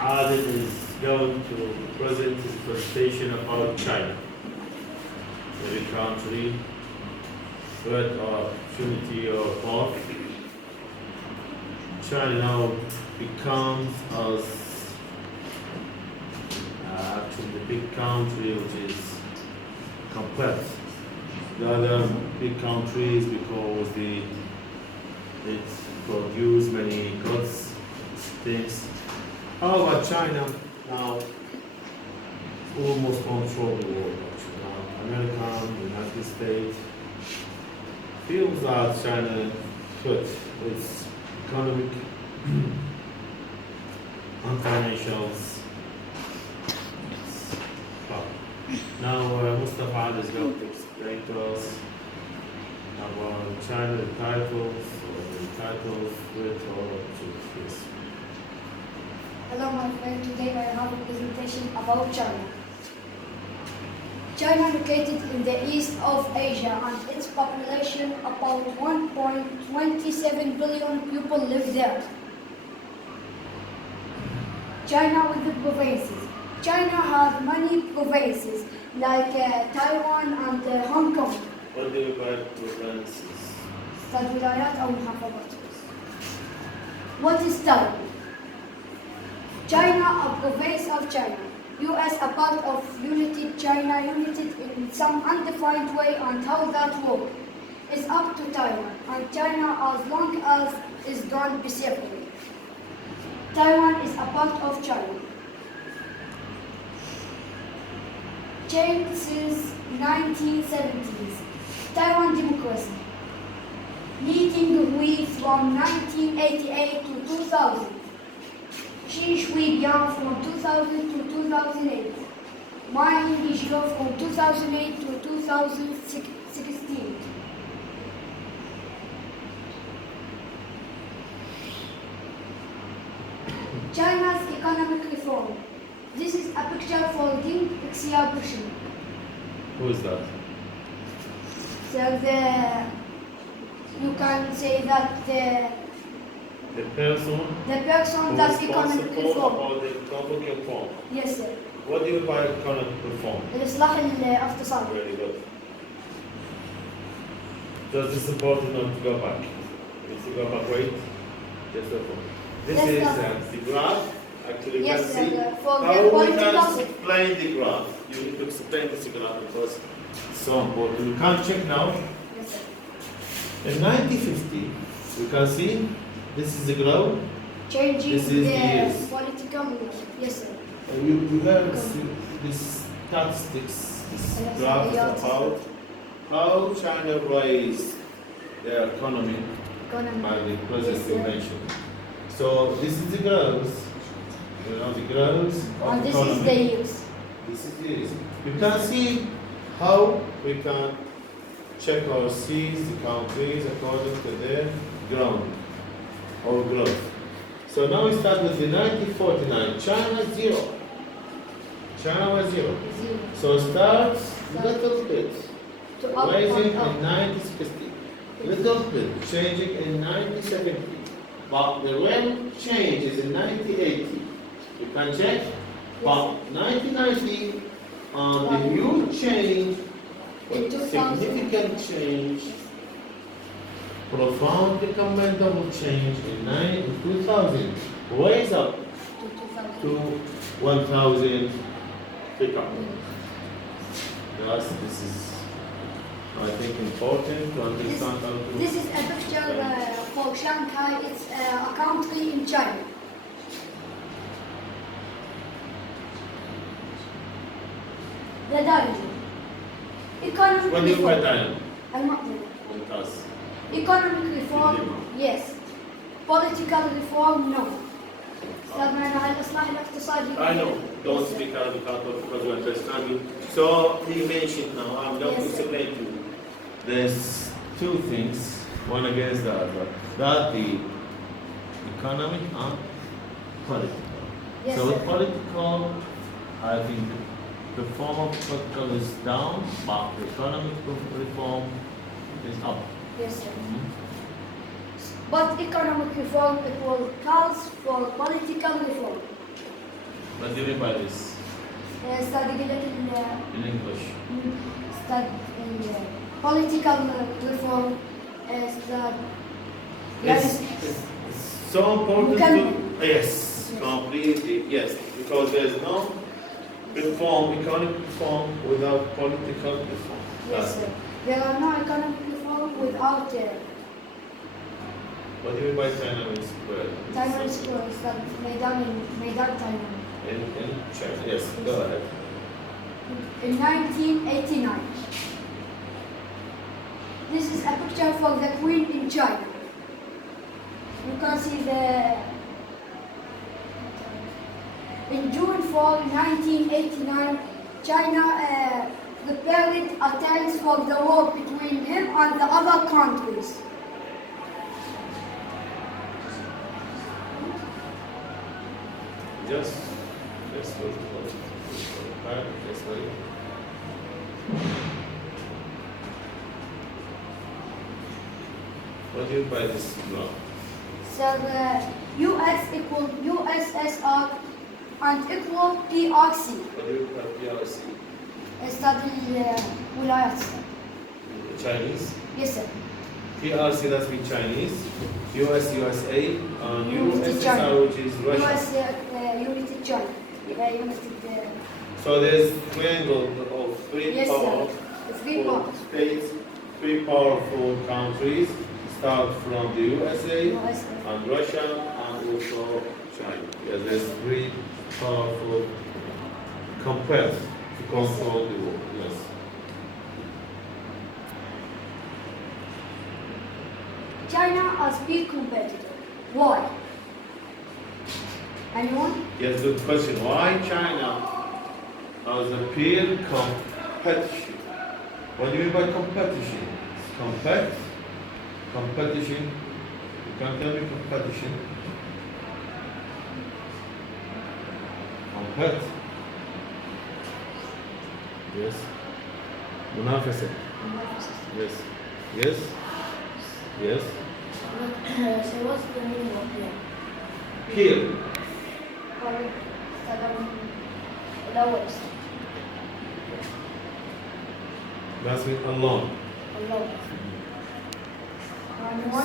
Adil is going to present his presentation about China, the country, threat or opportunity or both. China now becomes as actually the big country which is complex. The other big countries because it produce many goods, things. However, China now almost control the world. Actually. Now, America, the United States feels that China could its economic and financials. Now, Mustafa is going to explain to us about China, the titles, with or opportunities. Hello my friend, today I have a presentation about China. China located in the east of Asia and its population about 1.27 billion people live there. China with the provinces. China has many provinces like Taiwan and Hong Kong. What do you mean by provinces? الولايات أو محافظات. What is Taiwan? China, a province of China. US, a part of united China, united in some undefined way, and how that works is up to Taiwan, and China as long as is done peacefully. Taiwan is a part of China. Changed since 1970s. Taiwan democracy. Leading Hui from 1988 to 2000. Xi Jinping from 2000 to 2008. Ma Ying-jeou from 2008 to 2016. China's economic reform. This is a picture for Deng Xiaoping. Who is that? So you can say that The person that's economic reform. about the economic reform. Yes, sir. What do you mean by economic reform? الإصلاح الاقتصادي. Very good. Just this important not to go back. If you go back, wait. Just a moment. This Yes, is sir. the graph. Actually, you Yes, can sir. see For how the we political. can explain the graph. You need to explain this graph because it's so important. You can check now. Yes, sir. In 1950, you can see this is the graph. Changing This is the years. political. Yes, sir. You heard this statistics, this Yes, graph is yes. about how China raised their economy Economy. by the president Yes, you sir. mentioned. So this is the growth, the growth of And this economy. is the use. This is this. You can see how we can check or see the countries according to their growth or growth. So now we start with the 1949. China zero. China was zero. Zero. So starts little bit, To up, rising up, in 1960, little bit, changing in 1970. But the real change is in 1980. You can check. But 1990, the huge change, In 2000. significant change, profound commendable change in 2000, raise up To 2000. to 1,000 pickup. Yes, this is, I think, important to understand how to. This is a picture for Shanghai. It's a country in China. The dialogue. Economic What do you reform. mean by dialogue? المقدمة. Because Economic reform, yes. Political reform, no. استاذنا على الإصلاح الاقتصادي. I know, don't speak Arabic because you understand you. So he mentioned now, I'm going to Yes, sir. explain to you. There's two things, one against the other. That the economic and political. Yes, So sir. with political, I think the form of political is down, but the economic reform is up. Yes, sir. But economic reform, it will calls for political reform. What do you mean by this? study In English. study political reform. Study It's so important to, yes, completely, yes, because there's no reform, economic reform without political reform. yes, sir. There are no economic reform without What do you mean by Tiananmen Square? Tiananmen Square. Study Maidan Tiananmen. In China, yes, go ahead. In 1989. This is a picture for the Queen in China. You can see in June 4, 1989, China prepared a test for the war between him and the other countries. Just wait for it. Just wait. What do you mean by this law? So US equal USSR and equal PRC. What do you mean by PRC? Study wilayat. Chinese? Yes, sir. PRC, that's mean Chinese. US, USA, and United China. USSR, which is Russia. US United China. United. So there's triangle of three Yes, powerful sir. Three parts. states, three powerful countries, start from the USA USA. and Russia and also China. Yes, there's three powerful compared to control the world. Yes. China as big competitor. Why? Anyone? Yes, good question. Why China as a peer competition? What do you mean by competition? Competition. You can tell me competition. Compet. Yes. منافسة. Yes. Yes. Yes. So what's the meaning of peer? Peer. Lowest. That's mean alone.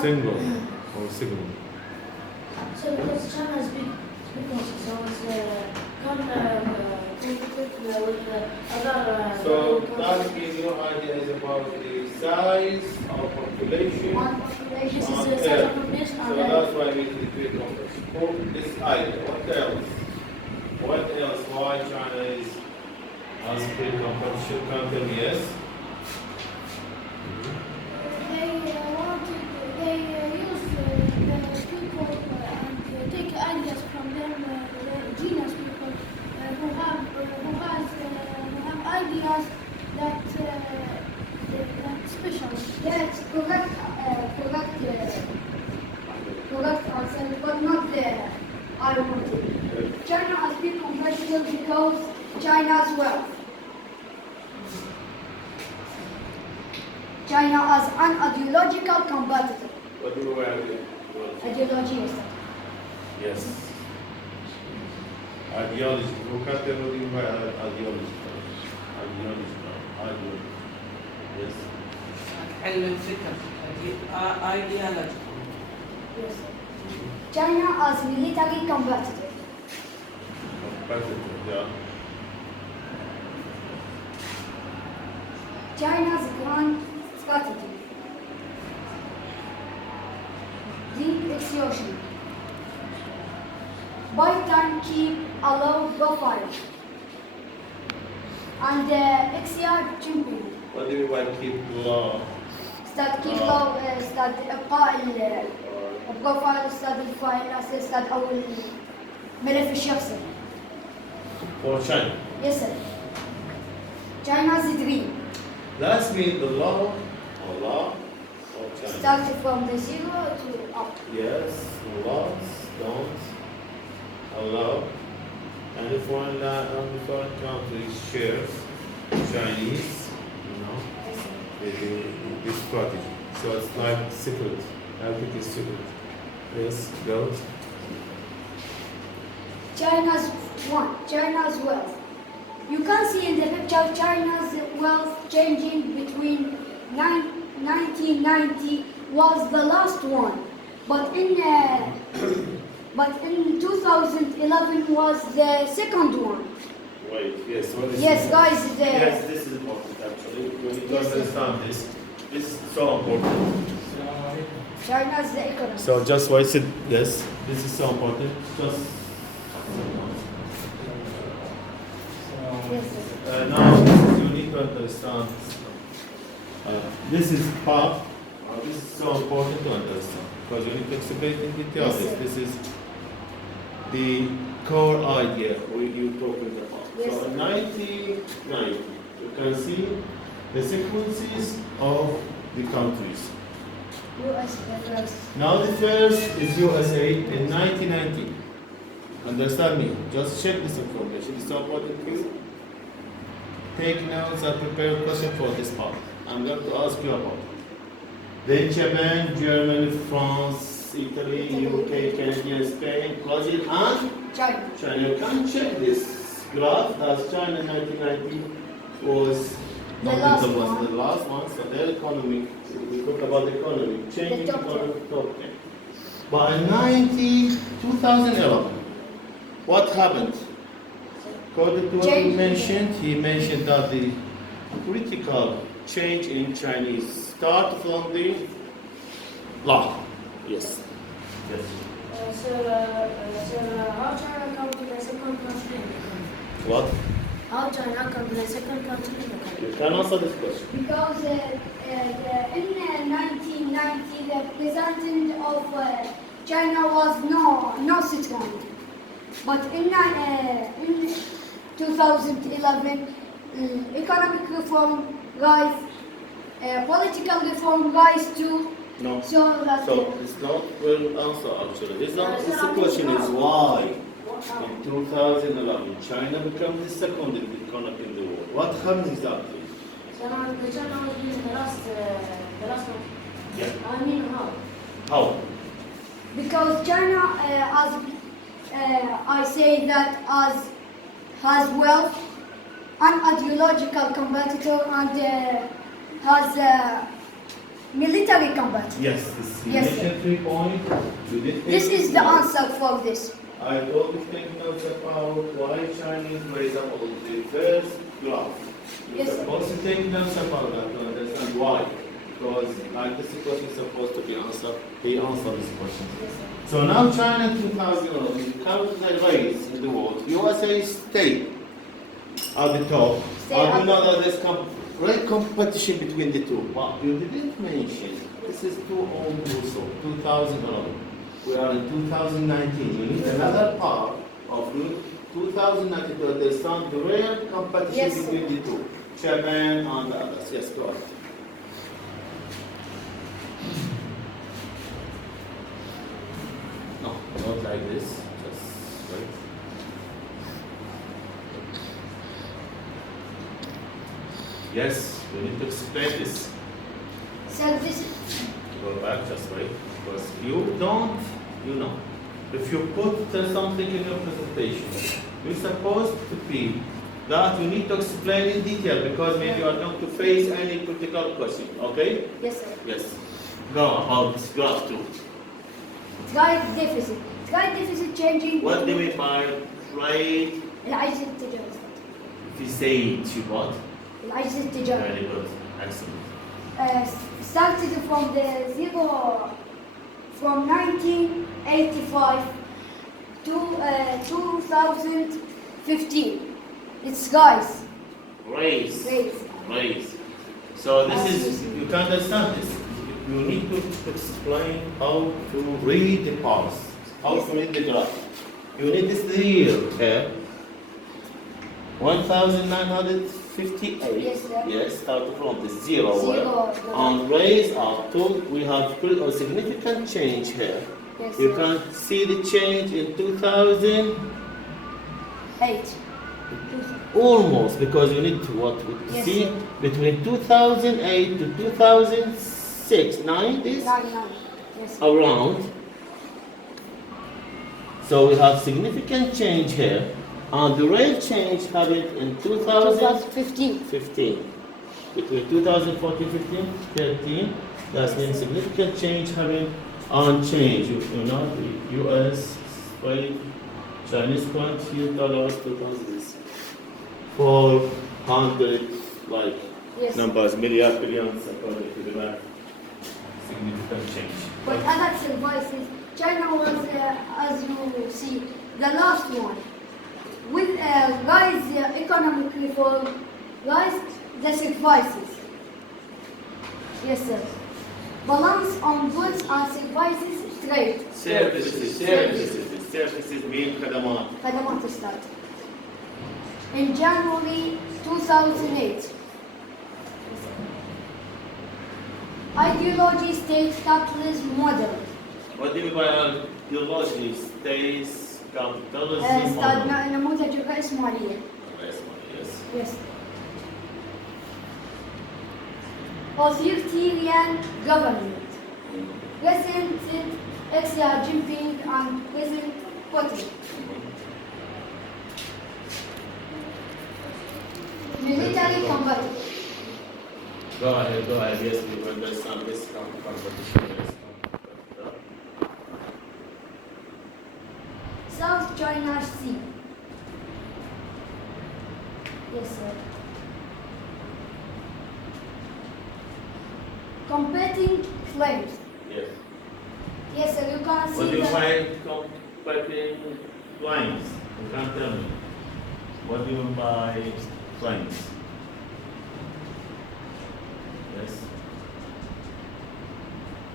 Single or signal. So because China is big, so it's competitive with other. So that gives you idea is about the size of population. One population. This and is such area. a population So that's why we need to create numbers. Put this idea. What else? What else? Why China is as big competition? Can tell me yes? They use the people and take ideas from them, the genius people who have ideas that special. Yes, correct answer, but not the I wanted. China has been competitive because China's wealth. China as an ideological competitor. What do you wear? Ideology is Yes. Ideology. Who can't tell what you wear ideology? Ideology. Yes. حلو الفكر ideology. yes. China as military competitor. Competitive, yeah. China's grand strategy. Deep exhaustion. Buy time, keep, allow, go fire. And XR champion. What do you mean by keep law? استاذ كيف لو استاذ ابقاء البروفايل استاذ الفايل استاذ او الملف الشخصي. For China. Yes sir. China's dream. That's mean the law of China. Started from the zero to up. Yes, laws don't allow any foreign country shares Chinese, this strategy. So it's like secret. Everything is secret. Yes, go. China's wealth. You can see in the picture China's wealth changing between 1990 was the last one, but in 2011 was the second one. Wait, yes, what is Yes, it? guys, Yes, this is important actually. We need to Yes, sir. understand this. This is so important. China's the economy. So just wait, sit. Yes, this is so important. Just Yes, sir. now this is, you need to understand. This is part. This is so important to understand because you need to explain in detail. Yes, sir. This is the core idea you're talking about. Yes, So sir. in 1990, you can see the sequences of the countries. US the first. Now the first is USA in 1990. Understand me? Just check this information. It's so important for you. Take notes and prepare a question for this part. I'm going to ask you about. Then Japan, Germany, France, Italy, UK, Canada, Spain, Brazil, and China. China. You can check this graph as China in 1990 was The not last the one. last one. So their economy, we talk about the economy, changing The top economy, top 10. But in 2011, what happened? According to what he mentioned that the critical change in Chinese start from the law. Yes. Yes. How China come to the second country? What? How China come to the second country? You can answer this question. Because in 1990 the president of China was no citizen. But in 2011, economic reform guys, political reform guys too. No. So that So it's not well answer actually. The question is why in 2011 China became the second economy in the world. What happened exactly? China was being the last one. Yeah. I mean how? How? because China, as I say that has wealth, an ideological competitor, and has military competitor. Yes, this Yes, sir. mentioned 3 points. You did This take is the notes. answer for this. I told you take notes about why Chinese raise up on the first graph. You're Yes, sir. supposed to take notes about that to understand why. Because like this question is supposed to be answered, he answered this question. Yes, sir. So now China 2011 comes the race in the world. USA stay at the top. Stay And at we know that there's great competition between the two. But you didn't mention, this is too old also, 2011. We are in 2019. You need another part of 2019 to understand the real competition Yes, sir. between the two. Japan and the others. Yes, go ahead. No, not like this. Just wait. Yes, we need to explain this. So this Go back, just wait. Because you don't, you know, if you put something in your presentation, you're supposed to be that you need to explain in detail because maybe you are going to face any critical question. Okay? yes, sir. Yes. Go about this graph too. Trade deficit. Trade deficit changing. What do you mean by trade العجز التجاري. deficit? You what? العجز التجاري. Very good. Excellent. Started from the zero, from 1985 to 2015. It's guys. Raise. Raise. Raise. So this is, you can understand this. You need to explain how to read the parts, how to read the graph. You need this here, okay? 1958. Yes, sir. Yes, start from the zero. Zero. And raise up to, we have a significant change here. Yes, You sir. can see the change in 2000. 8. Almost, because you need to Yes, see sir. between 2008 to 2006, 9 this 9. Yes. around So we have significant change here, and the rate change happened in 2015. 2015. Between 2014, 15, 13, that's been significant change happened on change. You know, the US, rate, Chinese yuan, $2, 400 like Yes. numbers, billions according to the math. Significant change. But other services, China was, as you see, the last one. With rise economic reform, rise the services. Yes, sir. Balance on goods and services trade. Services mean خدمات. خدمات start. In January 2008. Ideology state capitalism model. What do you mean by ideology? States, capitalism, استاذنا نموذج الرأسمالية. Yes. Yes. Authoritarian government. President Xi Jinping and President Putin. Military combatant. Go ahead. Yes, we understand this competition. South China Sea. Yes, sir. Competing claims. Yes. Yes, sir, you can What see do you the find competing claims? You can't tell me. What do you mean by claims? Yes.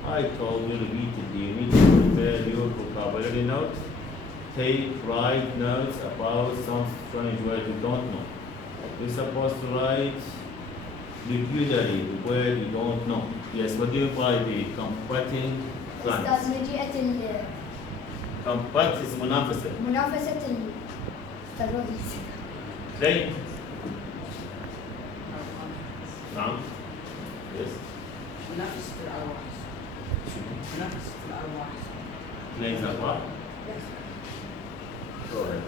I told you repeatedly, you need to prepare your vocabulary note. Write notes about some strange word you don't know. You're supposed to write repeatedly the word you don't know. Yes, what do you mean by the competing claims? أستاذ نجيئة Compet is منافسة. منافسة الترويج. Claim. نعم. Yes. منافسة الأرواح. منافسة الأرواح. Claims are what? Go ahead.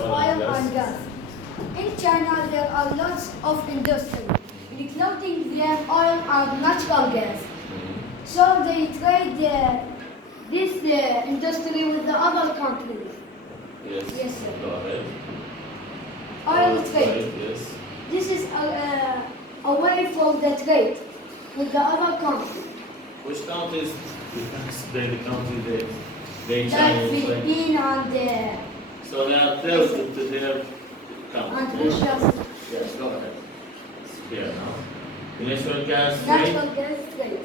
Oil and gas. In China, there are lots of industry, including their oil and natural gas. So they trade this industry with the other countries. Yes. Yes, sir. Go ahead. Oil trade. Yes. This is a way for the trade with the other countries. Which countries? The country they Like China. Philippines and So they are close to their country. Russia. Yes, go ahead. Here now. The natural gas trade. Natural gas trade.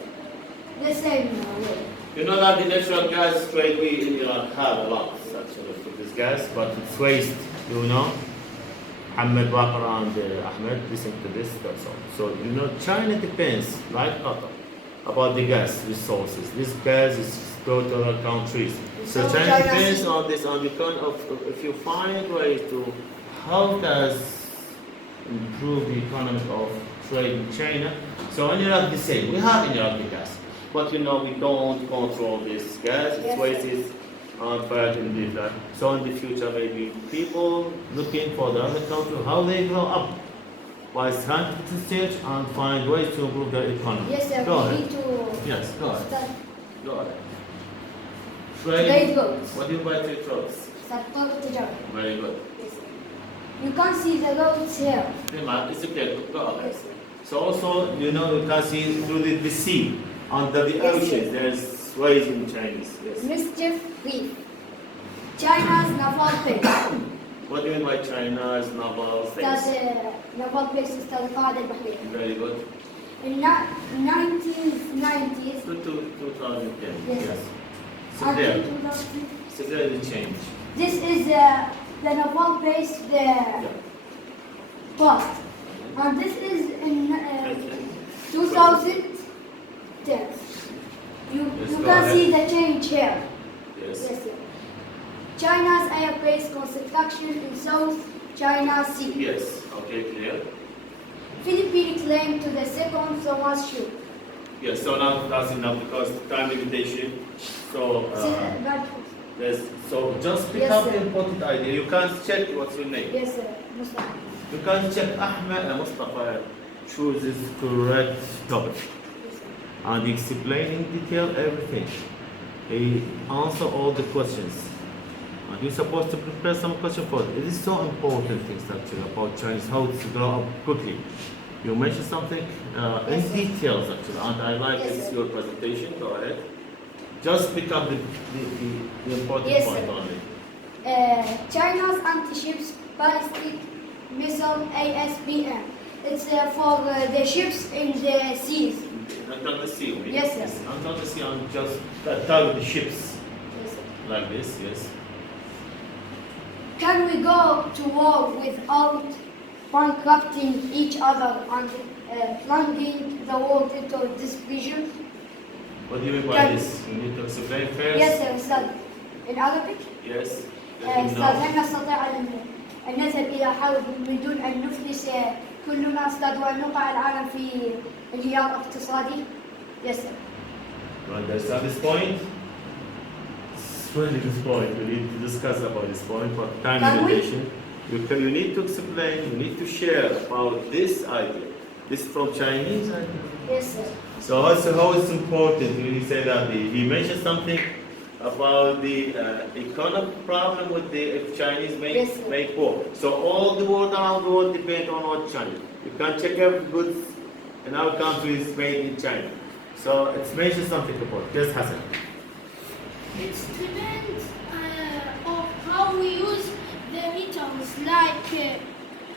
The same way. You know that the natural gas trade we in Iraq have a lot actually for this gas, but it's waste, you know. Ahmed Bakr and Ahmed, listen to this, that's all. So, you know, China depends, like Qatar, about the gas resources. This gas is stored to other countries. So China depends on this, on the kind of, if you find ways to help us improve the economy of trade in China. So in Iraq the same, we have in Iraq the gas. But you know, we don't control this gas, it's Yes. wasted on fire in the land. So in the future, maybe people looking for the other country, how they grow up, by scientific research and find ways to improve their economy. Yes, sir. Go We ahead. need to Yes, go ahead. start Go ahead. trade roads. What do you buy trade roads? Sector التجارة. Very good. Yes, sir. You can see the roads here. It's okay. Go ahead. Yes, sir. So also, you know, you can see through the sea, under the Yes, ocean, sir. there's ways in Chinese. Yes. Mischief Reef. China's naval base. What do you mean by China's naval استاذ base? naval base استاذ القاعدة البحرية. Very good. In 1990s, 2010. Yes. So until there. 2000, So there is a change. this is the naval base the past. And this is in 2010. You Yes, you go can ahead. see the change here. Yes. Yes, sir. China's air base construction in South China Sea. Yes. Okay, clear. Philippines claim to the second Thomas Shoe. Yes, so now that's enough because time limitation. So, yes, so just pick Yes, up sir. the important idea. You can't check what's your name. Yes, sir. Mustafa. You can't check Ahmed and Mustafa chooses correct topic. Yes, sir. And explain in detail everything. He answer all the questions. And you're supposed to prepare some question for it. It is so important things actually about Chinese, how to grow up quickly. You mentioned something in Yes, sir. details actually, and I like Yes, this sir. your presentation. Go ahead. Just pick up the important Yes, point sir. only. China's anti-ships ballistic missile ASBM. It's for the ships in the seas. Under the sea, right? Yes, sir. Under the sea, and just tell the ships Yes, sir. like this. Yes. Can we go to war without bankrupting each other and plunging the world into division? What do you mean by Can- this? You need to explain first. Yes, sir. أستاذ. In Arabic, Yes. Let me أستاذ know. هل نستطيع أن نذهب إلى حرب من دون أن نفلس كلنا أستاذ وأن نوقع العالم في انهيار اقتصادي؟ Yes, sir. You understand this point? It's really this point. We need to discuss about this point for time Can we? limitation. You need to explain, you need to share about this idea. This is from Chinese idea. Yes, sir. So how it's important when you say that he mentioned something about the economic problem with the if Chinese Yes, sir. make war. So all the world around the world depend on what China. You can't check every goods in our country is made in China. So it's mentioned something about. Yes, Hassan. It depends of how we use the metals. Like,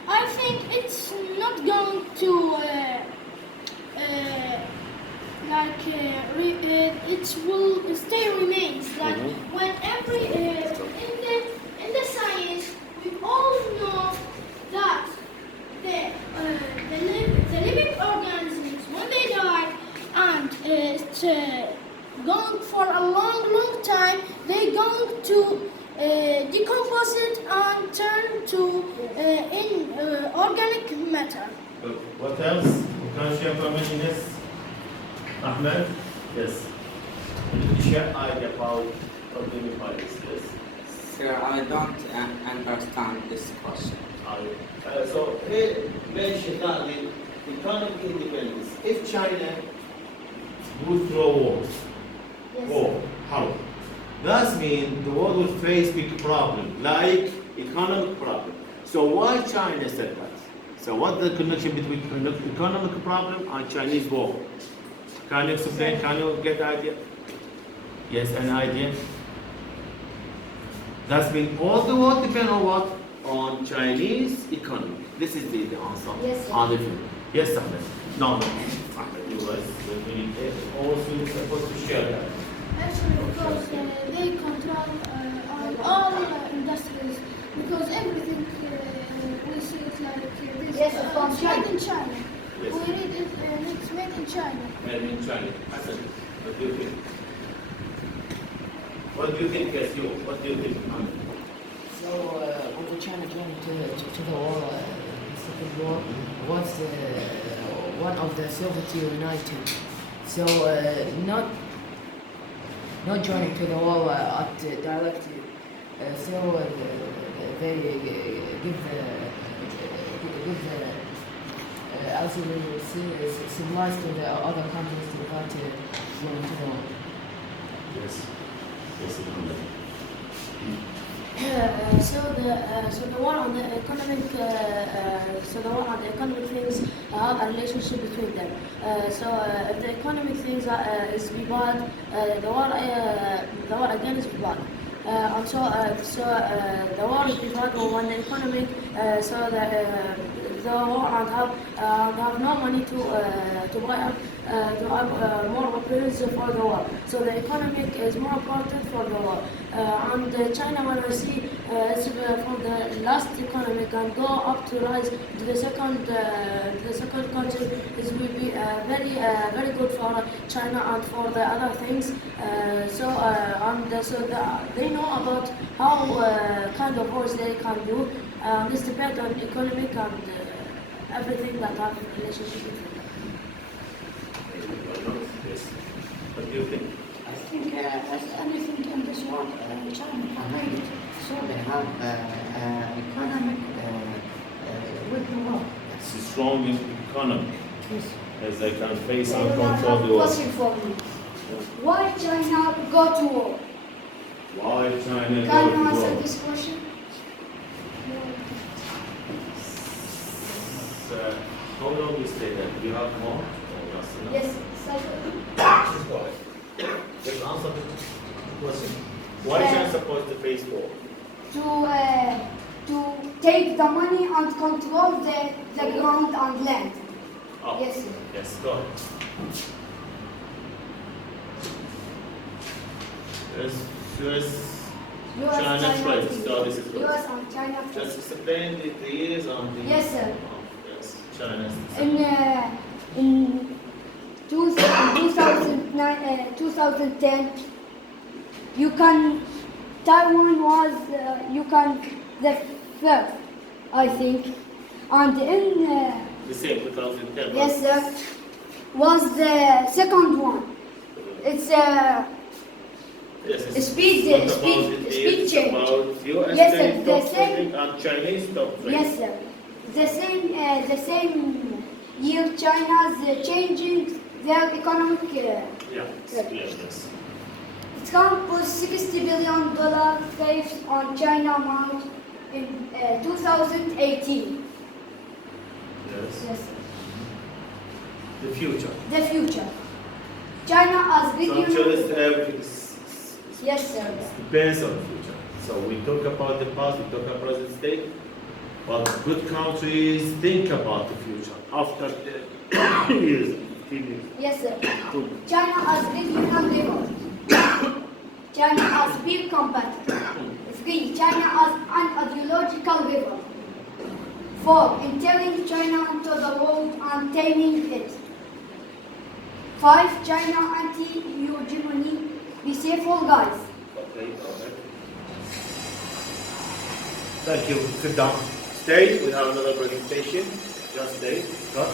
I think it's not going to it will stay remains. Like when every in the science we all know that the living organisms when they die and it's going for a long time they're going to decompose it and turn to organic matter. What else? You can share information, yes? Ahmed? Yes. You need to share idea about what do you mean by this, yes? Sir, I don't understand this question. So here mention that the economic independence. If China would throw wars, Yes, war, how? That means the world will face big problem, like economic problem. So why China said that? So what the connection between economic problem and Chinese war? Can you explain? Can you get the idea? Yes, an idea? That's mean all the world depend on what? On Chinese economy. This is the answer. Yes, sir. On the field. Yes, Ahmed. No. Ahmed, you guys, we need also supposed to share that. Actually, because they control all industries, because everything we see it like this. Yes, from it's China. made in China. Yes. We read it, it's made in China. Made in China. Hassan, what do you think? What do you think, yes, you? What do you think, Ahmed? So, when China joined to the war, the Second War, was one of the Soviet United. So, not joining to the war directly. They give supplies to the other countries to not join to the war. Yes. Yes, Ahmed. So the war on the economic things have a relationship between them. If the economic things is be bad, the war again is be bad. The war is be bad when the economic the war and have no money to buy more weapons for the war. So the economic is more important for the war. And China, when I see it's from the last economic and go up to rise to the second country, it will be very good for China and for the other things. They know about how kind of wars they can do. This depends on economic and everything that have relationship with it. countries. What do you think? I think as anything in this world, China can make it. So they have economic with the world. It's a strong economy, Yes. as they can face I and have control a the world. question for you. Why China go to war? Why China Can go you to answer war? this question? How long you stay there? Do you have more? Or just enough? Yes, Just go ahead. Just answer the question. Why is China supposed to face war? to take the money and control the ground and land. Oh. Yes, sir. Yes, go ahead. China trade. So this is good. US and China trade. Just explain the years on the. Yes, sir. Yes, China. In 2010, Taiwan was the first, I think, and in The same 2010. yes, sir, was the second one. It's Yes, it's speed not about speed it, speed it's change. about US Yes, sir, top the same. trading and Chinese top trading. Yes, sir. The same year, China's changing their economic. Yeah, it's clear, yes. It can put $60 billion tariffs on China amount in 2018. Yes. Yes, The future. the future. China has Some regional. tourists have Yes, sir. depends on the future. So we talk about the past, we talk about present state, but good countries think about the future after the years, 15 years. Yes, sir. China has regional level. China has big competitors. 3. China has an ideological level. 4. Entering China into the world and taming it. 5. China anti-hegemony. Be safe, all guys. Okay, okay. Thank you. Sit down. Stay. We have another presentation. Just stay. Cut.